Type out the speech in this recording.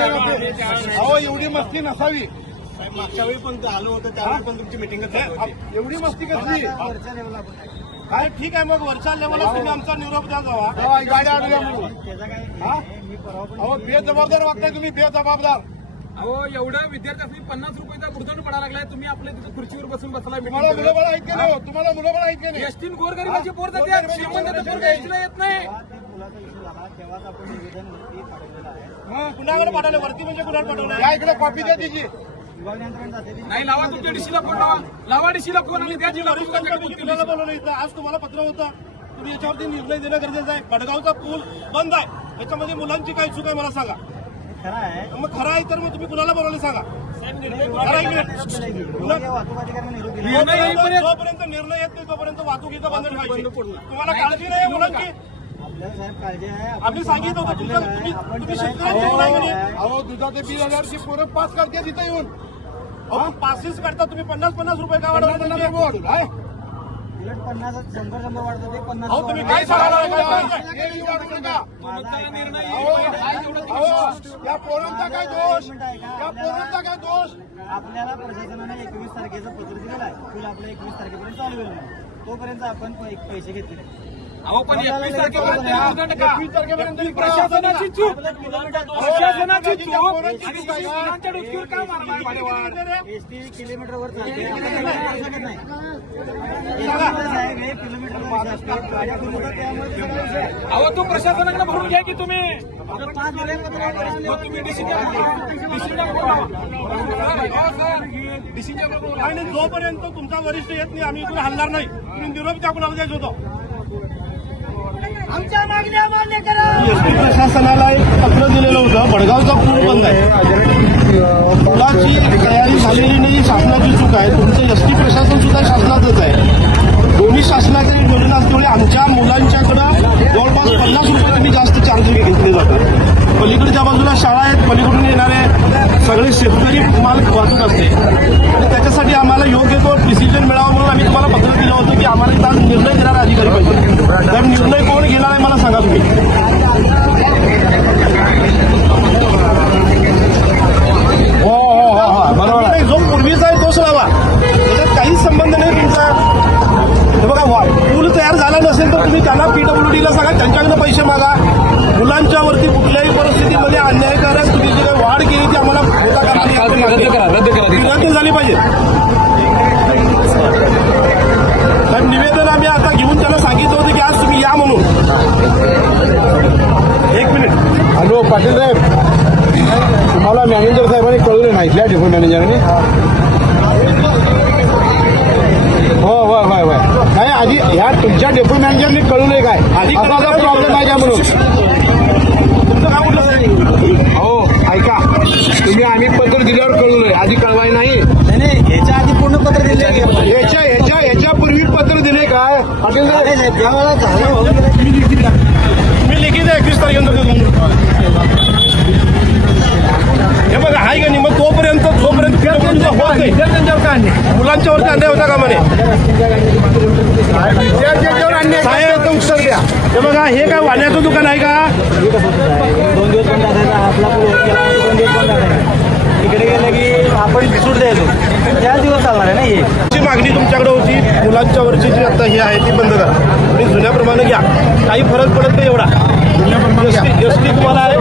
अहो एवढी मस्ती नसावी. मागच्या वेळी पण आलो होतं त्यावेळी पण तुमची मिटिंगच एवढी मस्ती कसली? काय ठीक आहे मग वरच्या लेवलला तुम्ही आमचा निरोप द्या जावा. गाड्या आणल्या म्हणून अहो बेजबाबदार वागताय तुम्ही, बेजबाबदार. अहो एवढं विद्यार्थ्यांनी 50 रुपयाचा बुडतोंड पडायला लागलाय, तुम्ही आपल्या तिथे खुर्चीवर बसून बसलाय. तुम्हाला मुलंबाळ आहेत की नाही? तुम्हाला मुलंबाळ आहेत की नाही? एसटीन गोरगरिबाची पोर जाते, श्रीमंताचं पोर एसटीला येत नाही. कुणाकडे पाठवलं वरती म्हणजे कुणाला पाठवलं? या इकडे कॉपी द्या तिची. नाही लावा तुमच्या डीसीला फोन लावा डीसीला फोन आणि त्याची कुणाला बोलवलं इथं? आज तुम्हाला पत्र होतं, तुम्ही याच्यावरती निर्णय देणं गरजेचं आहे. बडगावचा पूल बंद आहे, याच्यामध्ये मुलांची काय चूक आहे मला सांगा. मग खरं आहे तर मग तुम्ही कुणाला बोलवलं सांगा. जोपर्यंत निर्णय येत नाही तोपर्यंत वाहतुकीचं बंद ठेवायची. तुम्हाला काळजी नाही मुलांची? आम्ही सांगितलं होतं तुम्ही शेतकऱ्यांची. अहो दुधाचे 20,000ची पोरं पास करते तिथे येऊन. पासेस काढता तुम्ही 50-50 रुपये का वाढवता? अहो तुम्ही काय सांगायला या पोरांचा काय दोष? या पोरांचा काय दोष? आपल्याला प्रशासनाने 21 तारखेचं पत्र दिलेलं आहे. पूल आपलं 21 तारखेपर्यंत चालू होईल म्हणून. तोपर्यंत आपण पैसे घेतले. अहो पण 21 तारखेपर्यंत प्रशासनाची चूक. प्रशासनाची चूक आणि मुलांच्या डोक्यावर का मारणार? एसटी किलोमीटरवर चालते साहेब, हे किलोमीटरवर असते, गाड्या फिरत होत्या, त्यामुळे सगळा विषय आहे. अहो तो प्रशासनाकडे भरून घ्या की तुम्ही. आपण 5 दिले तुम्ही डीसीच्या आणि जोपर्यंत तुमचा वरिष्ठ येत नाही आम्ही इथून हलणार नाही. तुम्ही निरोप त्या कुणाला द्यायचं होतं? आमच्या मागण्या मान्य करा. एसटी प्रशासनाला एक पत्र दिलेलं होतं, भडगावचा पूल बंद आहे. पुलाची तयारी झालेली नाही, शासनाची चूक आहे. तुमचं एसटी प्रशासन सुद्धा शासनाचंच आहे. दोन्ही शासनाकडे योजना असल्यामुळे आमच्या मुलांच्याकडं जवळपास 50 रुपये तुम्ही जास्त चार्ज घेतले जातात. पलीकडच्या बाजूला शाळा आहेत, पलीकडून येणारे सगळे शेतकरी माल वाहतूक असते आणि त्याच्यासाठी आम्हाला योग्य तो डिसिजन मिळावा म्हणून आम्ही तुम्हाला पत्र दिलं होतं की आम्हाला इथं निर्णय देणारा अधिकारी पाहिजे. तर निर्णय कोण घेणार आहे मला सांगा तुम्ही. हो बरोबर आहे. जो पूर्वीचा आहे तोच लावा, त्याच्यात काहीच संबंध नाही तुमचा. हे बघा पूल तयार झाला नसेल तर तुम्ही त्यांना पीडब्ल्यूडीला सांगा, त्यांच्याकडनं पैसे मागा. मुलांच्या वरती कुठल्याही परिस्थितीमध्ये अन्यायकारक तुम्ही जी काही वाढ केली ती आम्हाला रद्द झाली पाहिजे. तर निवेदन आम्ही आता घेऊन त्यांना सांगितलं होतं की आज तुम्ही या म्हणून. एक मिनिट. हॅलो पाटील साहेब, तुम्हाला मॅनेजर साहेबांनी कळवलं नाही इथल्या डेपो मॅनेजरने? हो होय होय होय. नाही आधी ह्या तुमच्या डेपो मॅनेजरने कळवलंय काय आधी माझा प्रॉब्लेम आहे का म्हणून? तुमचं काय म्हटलं? हो ऐका, तुम्ही आम्ही पत्र दिल्यावर कळवलंय, आधी कळवाय नाही. नाही, याच्या आधी पूर्ण पत्र दिले. याच्यापूर्वी पत्र दिले काय पाटील साहेब? त्यावेळेला झालं तुम्ही लिखित आहे 21 तारखेनंतर. हे बघा आहे का नाही? मग जोपर्यंत होत नाही मुलांच्यावरती अन्याय होता का म्हणे साहेब उत्तर द्या. हे बघा हे काय वाण्याचं दुकान आहे का? 2 दिवस बंद असायचा, आपला पूल केला 2 दिवस बंद असायचा. तिकडे गेलं की आपण सूट द्यायचो, त्याच दिवस चालणार आहे ना. ही मागणी तुमच्याकडे होती, मुलांच्यावरची जी आता ही आहे ती बंद करा आणि जुन्याप्रमाणे घ्या. काही फरक पडत नाही एवढा. एसटी तुम्हाला आहे